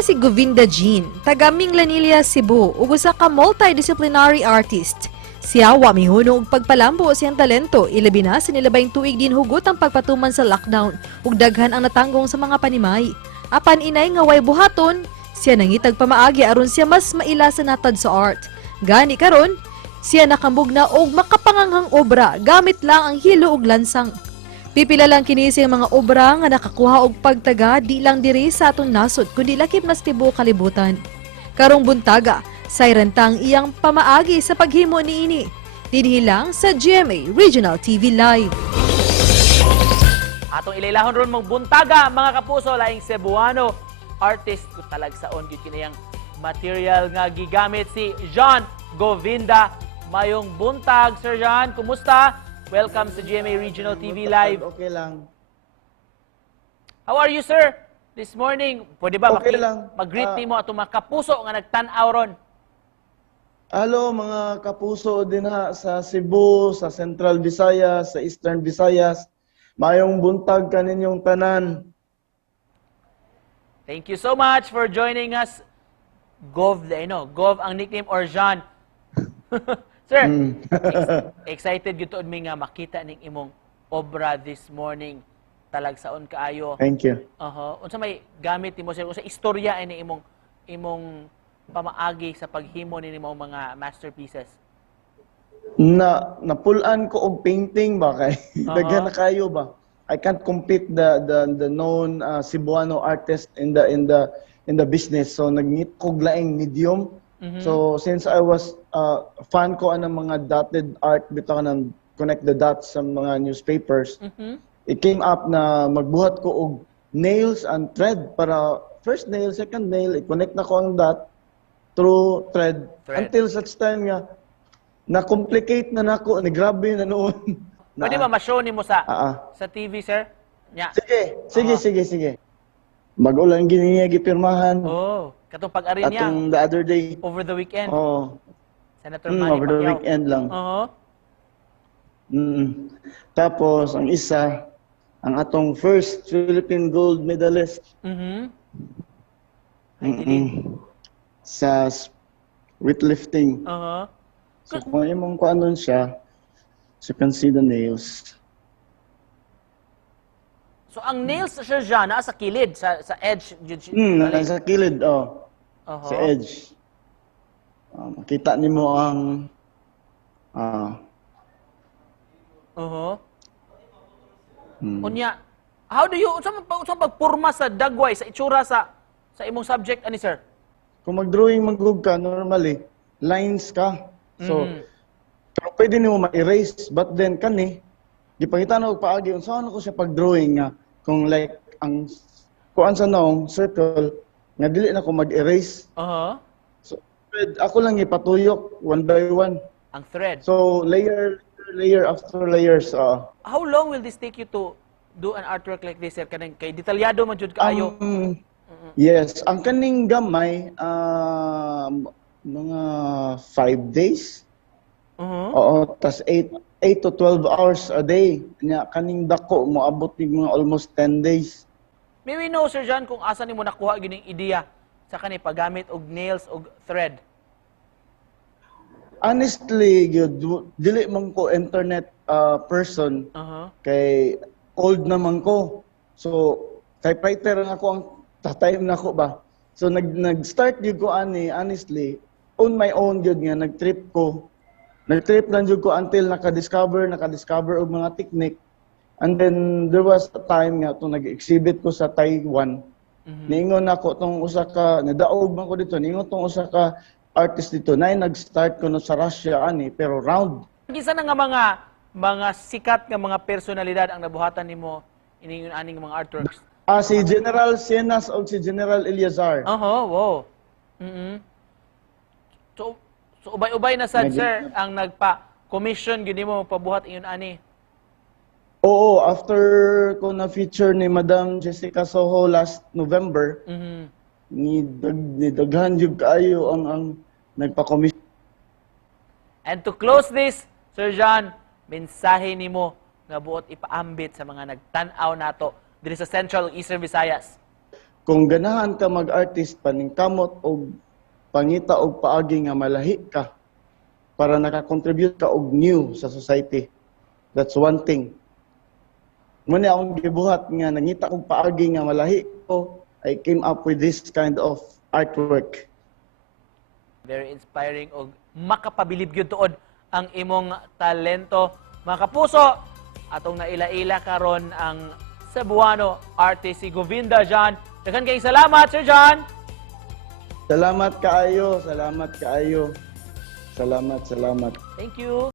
nga si Govinda Jean, taga Minglanilla, Cebu, ug usa ka multidisciplinary artist. Siya wa mihunong og pagpalambo siyang talento, ilabi na sa nilabayng tuig din hugot ang pagpatuman sa lockdown ug daghan ang natanggong sa mga panimay. Apan inay nga way buhaton, siya nangitag pamaagi aron siya mas maila sa natad sa art. Gani karon, siya nakambog na og makapanganghang obra gamit lang ang hilo ug lansang. Pipila lang kini sa mga obra nga nakakuha og pagtaga di lang diri sa atong nasod kundi lakip mas tibuok kalibutan. Karong buntaga, sayrantang iyang pamaagi sa paghimo niini. Dinhi lang sa GMA Regional TV Live. Atong ilailahon ron mong buntaga, mga kapuso, laing Cebuano artist ko talagsaon gyud kinayang material nga gigamit si John Govinda. Mayong buntag, Sir John, kumusta? Welcome sa GMA Regional TV Live. Okay lang. How are you, sir? This morning, pwede ba Okay lang. mag-greet mo atong mga kapuso nga nagtan-aw ron? Hello mga kapuso din ha sa Cebu, sa Central Visayas, sa Eastern Visayas. Mayong buntag kaninyong tanan. Thank you so much for joining us. Gov ang nickname or John. Sir, excited gyud tuod mi nga makita ning imong obra this morning. Talagsaon kaayo. Thank you. Unsa may gamit nimo sir? Unsa istorya ini imong pamaagi sa paghimo nimo mga masterpieces? Napulan ko og painting ba kay daghan na kayo ba? I can't compete the known Cebuano artist in the business. So nagngit ko laing medium. So since I was fan ko ng mga dotted art bitaw nang connect the dots sa mga newspapers. It came up na magbuhat ko og nails and thread para first nail, second nail, i-connect na ko ang dot through thread. Until such time nga na-complicate na nako, ni grabe na noon. Pwede ba ma-show nimo sa TV, sir? Nya. Sige. Bago lang giniya gipirmahan. Katong pag-ari niya. Atong the other day. Over the weekend. Senator Manny over the weekend lang. Tapos, ang isa, ang atong first Philippine gold medalist. Sa weightlifting. So, kung imong kuanon siya, so you can see the nails. So, ang nails siya dyan, sa kilid, sa edge. Sa kilid, sa edge. Makita nimo ang Unya, how do you, unsa pagpurma sa dagway, sa itsura sa imong subject, ani sir? kung mag-drawing magug ka, normally, lines ka. So, pero pwede nimo ma-erase, but then kani, di pangitan og paagi unsa ko siya pag-drawing nga kung like ang kuan sa naong circle nga dili na ko mag-erase. So, ako lang ipatuyok one by one. Ang thread. So, layer after layers. How long will this take you to do an artwork like this, sir? Kanang kay detalyado man jud kaayo. Yes, ang kaning gamay mga 5 days. Oo, tas 8 to 12 hours a day. Nya kaning dako moabot ning mga almost 10 days. May we know, Sir John, kung asa nimo nakuha gyud ideya sa kani paggamit og nails og thread? Honestly, dili man ko internet person. Kay old naman ko. So, typewriter na ako ang time na ko ba. So nag-start gyud ko ani honestly on my own gyud nga nag-trip ko. Nag-trip lang gyud ko until naka-discover og mga technique. And then there was a time nga to nag-exhibit ko sa Taiwan. Niingon ako tong usa ka nadaog man ko dito. Niingon tong usa ka artist dito na nag-start ko no sa Russia ani pero round. Kinsa na nga mga sikat nga mga personalidad ang nabuhatan nimo iningon aning mga artworks? Si General Sienas o si General Eliazar. Wow. So ubay-ubay na sad, sir, ang nagpa-commission gyud nimo pabuhat ingon ani. Oo, after ko na-feature ni Madam Jessica Soho last November, ni daghan jud kaayo ang nagpa-commission. And to close this, Sir John, mensahe nimo nga buot ipaambit sa mga nagtan-aw nato diri sa Central ug Eastern Visayas. kung ganahan ka mag-artist, paningkamot o pangita o paagi nga malahi ka para nakakontribute ka og new sa society. That's one thing. Muna akong gibuhat nga nangita og paagi nga malahi ko, I came up with this kind of artwork. Very inspiring og makapabilib gyud tuod ang imong talento. Mga kapuso, atong naila-ila karon ang Cebuano artist si Govinda John. Daghan kay salamat, Sir John. Salamat kaayo, salamat kaayo. Salamat, salamat. Thank you.